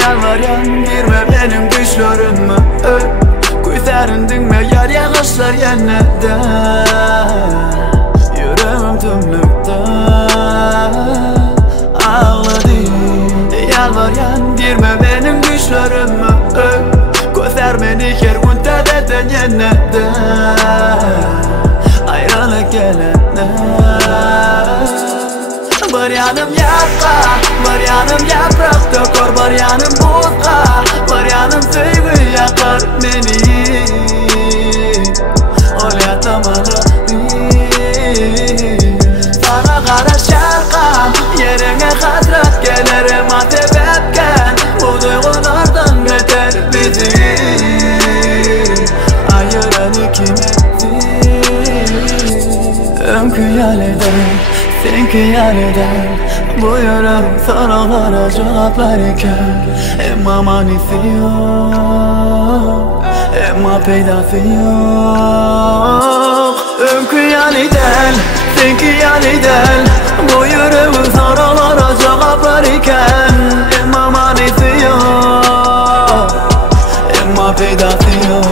Yalvaryan girme benim düşlerime Kuytarındınme yar yağışlar yenede Yüreğim tümlükte ağladı Yalvaryan girme benim düşlerime Kuytar beni her gün tededen yenede Ayrılık gelene Bir yanım yakka, bir yanım yaprak dökür Bir yanım buzga, bir yanım sevgi yakar beni Ol yatamalı Sana kara şarkam, yerine hasret gelirim Atep etken, bu duygulardan beter bizi Ayıran ikimizi Ömkü yaleden Sen yanıdan bu yürek sorulara cevap verirken Emma manisi yok, emma peydası yok Ömkü yanıdan, sen yanıdan bu yürek sorulara cevap verirken Emma manisi yok, emma peydası yok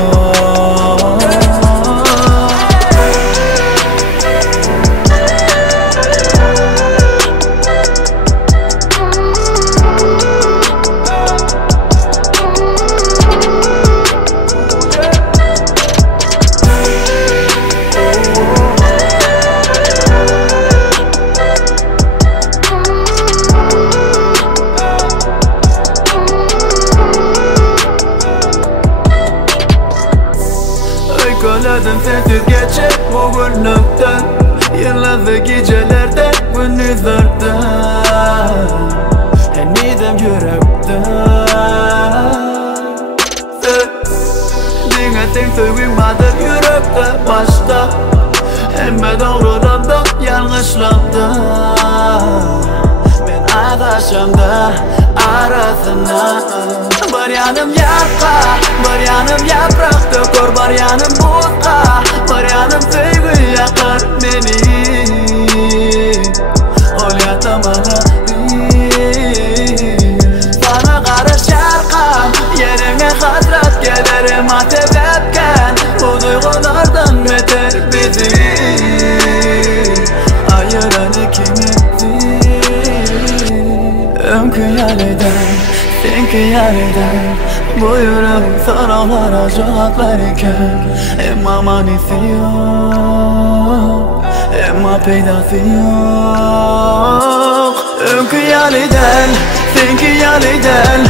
Öyküledim sensiz geçip bu günlükten Yıllardı gecelerde gündüzlerde Yeniden yürekte Dinletin sövülmedir yürekte başta Emme doğrulamda yanlışlamda Ben adaşımda arasında Bir yanım yakka, bir yanım yaprak dökür Bir yanım buzga, bir yanım sevgi yakar beni Ol yatamalı Sana kara şarkam, yerine hasret gelirim Atep etken, bu duygulardan beter bizi Ayıran ikimizi Ömkü yaleden Sen yanıdan bu yürek sorulara cevap verirken Emma manisi yok, emma peydası yok Ömkü yanıdan, sen yanıdan